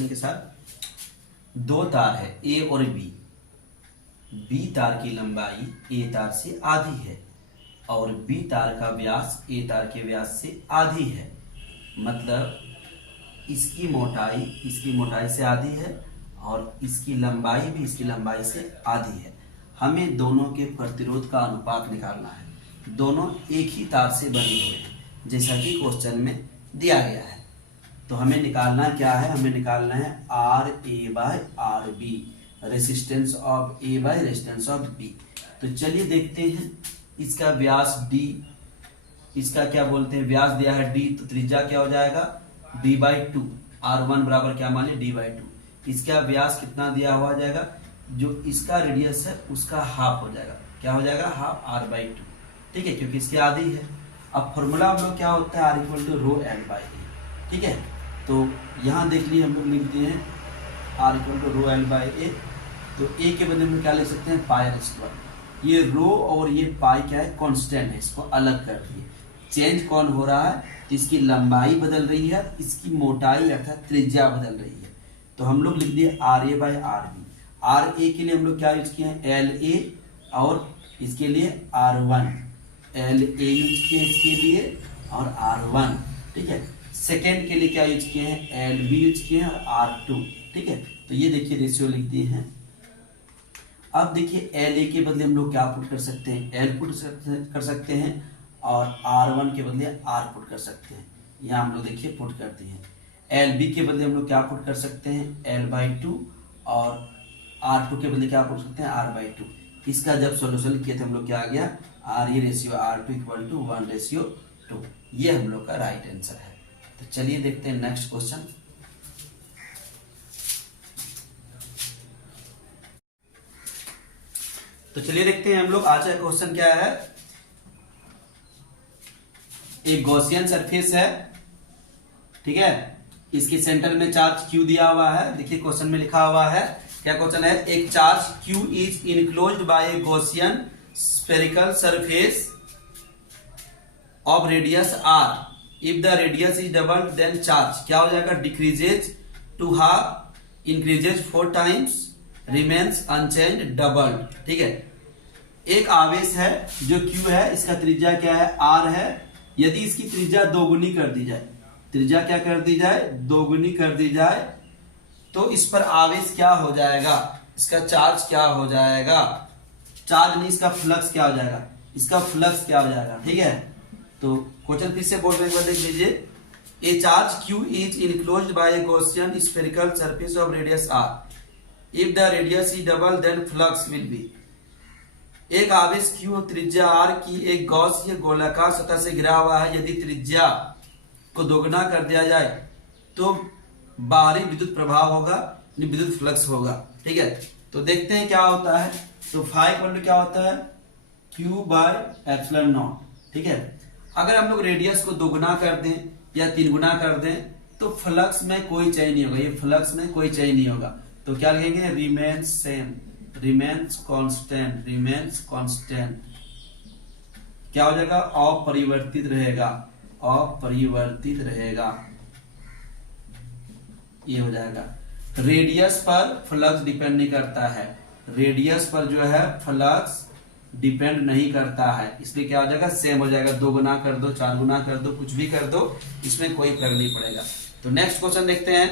Question के साथ। दो तार है ए और बी, बी तार की लंबाई ए तार से आधी है और बी तार का व्यास ए तार के व्यास से आधी है। मतलब इसकी मोटाई से आधी है और इसकी लंबाई भी इसकी लंबाई से आधी है। हमें दोनों के प्रतिरोध का अनुपात निकालना है। दोनों एक ही तार से बने हुए हैं जैसा कि क्वेश्चन में दिया गया है। तो हमें निकालना क्या है, हमें निकालना है R A by R B, resistance of A by resistance of B. तो चलिए देखते हैं। इसका व्यास डी, इसका क्या बोलते हैं, व्यास दिया है डी, तो त्रिज्या क्या हो जाएगा D by two. R one बराबर क्या माने डी बाई टू। इसका व्यास कितना दिया हुआ जाएगा, जो इसका रेडियस है उसका हाफ हो जाएगा। क्या हो जाएगा, हाफ आर बाई टू। ठीक है, क्योंकि इसकी आधी है। अब फॉर्मूला हम लोग क्या होता है, R equal to rho L by A. ठीक है, तो यहाँ देख लिए हम लोग लिखते हैं R equal to rho L by A. तो ए के बदले में क्या लिख सकते हैं, पाई आर स्क्वायर। ये रो और ये पाई क्या है, कांस्टेंट है, इसको अलग कर दिए। चेंज कौन हो रहा है, इसकी लंबाई बदल रही है, इसकी मोटाई अर्थात त्रिज्या बदल रही है। तो हम लोग लिख दिए R A by R B. R A के लिए हम लोग क्या यूज किए हैं, एल ए, और इसके लिए R one, L A use किए इसके लिए और आर वन। ठीक है, सेकेंड के लिए क्या यूज किए हैं, एल बी यूज किए हैं और आर टू। ठीक है, तो ये देखिए रेशियो लिख दिए हैं। अब देखिए एल ए के बदले हम लोग क्या पुट कर सकते हैं, एल पुट कर सकते हैं और आर वन के बदले आर पुट कर सकते हैं। यहाँ हम लोग देखिए पुट करते हैं। एल बी के बदले हम लोग क्या पुट कर सकते हैं, एल बाई टू, और आर टू के बदले क्या पुट सकते हैं, आर बाई टू। इसका जब सोल्यूशन किए थे हम लोग क्या आ गया, R A ratio R two equal to 1:2। ये हम लोग का राइट आंसर है। तो चलिए देखते हैं नेक्स्ट क्वेश्चन। तो चलिए देखते हैं हम लोग आज का क्वेश्चन क्या है। एक गॉसियन सरफेस है, ठीक है, इसके सेंटर में चार्ज क्यू दिया हुआ है। देखिए क्वेश्चन में लिखा हुआ है, क्या क्वेश्चन है, एक charge Q is enclosed by a Gaussian spherical surface of radius R. If the radius is double then charge क्या हो जाएगा, decreases to half, increases 4 times, remains unchanged, double. ठीक है, एक आवेश है जो क्यू है, इसका त्रिज्या क्या है, आर है। यदि इसकी त्रिज्या दोगुनी कर दी जाए, त्रिज्या क्या कर दी जाए, दोगुनी कर दी जाए, तो इस पर आवेश क्या हो जाएगा, इसका चार्ज क्या हो जाएगा, चार्ज नहीं इसका फ्लक्स क्या हो जाएगा, इसका फ्लक्स क्या हो जाएगा। ठीक है, तो क्वेश्चन फिर से बोल रहे हैं, देख लीजिए। A charge Q is enclosed by a Gaussian spherical surface of radius R. If the radius is double then flux will be. एक आवेश क्यू त्रिज्या आर की एक गॉसीय गोलाकार सतह से घिरा हुआ है। यदि त्रिज्या को दोगुना कर दिया जाए तो बाहरी विद्युत प्रभाव होगा, विद्युत फ्लक्स होगा। ठीक है, तो देखते हैं क्या होता है। तो फाई इक्वल टू क्या होता है, क्यू बाय एप्सिलॉन नॉट। ठीक है, अगर हम लोग रेडियस को दोगुना कर दें या 3 गुना कर दें तो फ्लक्स में कोई चेंज नहीं होगा, ये फ्लक्स में कोई चेंज नहीं होगा। तो क्या लिखेंगे, remains same, remains constant, remains constant. क्या हो जाएगा, अपरिवर्तित रहेगा, अपरिवर्तित रहेगा, ये हो जाएगा। रेडियस पर फ्लक्स डिपेंड नहीं करता है, रेडियस पर जो है फ्लक्स डिपेंड नहीं करता है, इसलिए क्या हो जाएगा, सेम हो जाएगा। 2 गुना कर दो, 4 गुना कर दो, कुछ भी कर दो, इसमें कोई फर्क नहीं पड़ेगा। तो नेक्स्ट क्वेश्चन देखते हैं।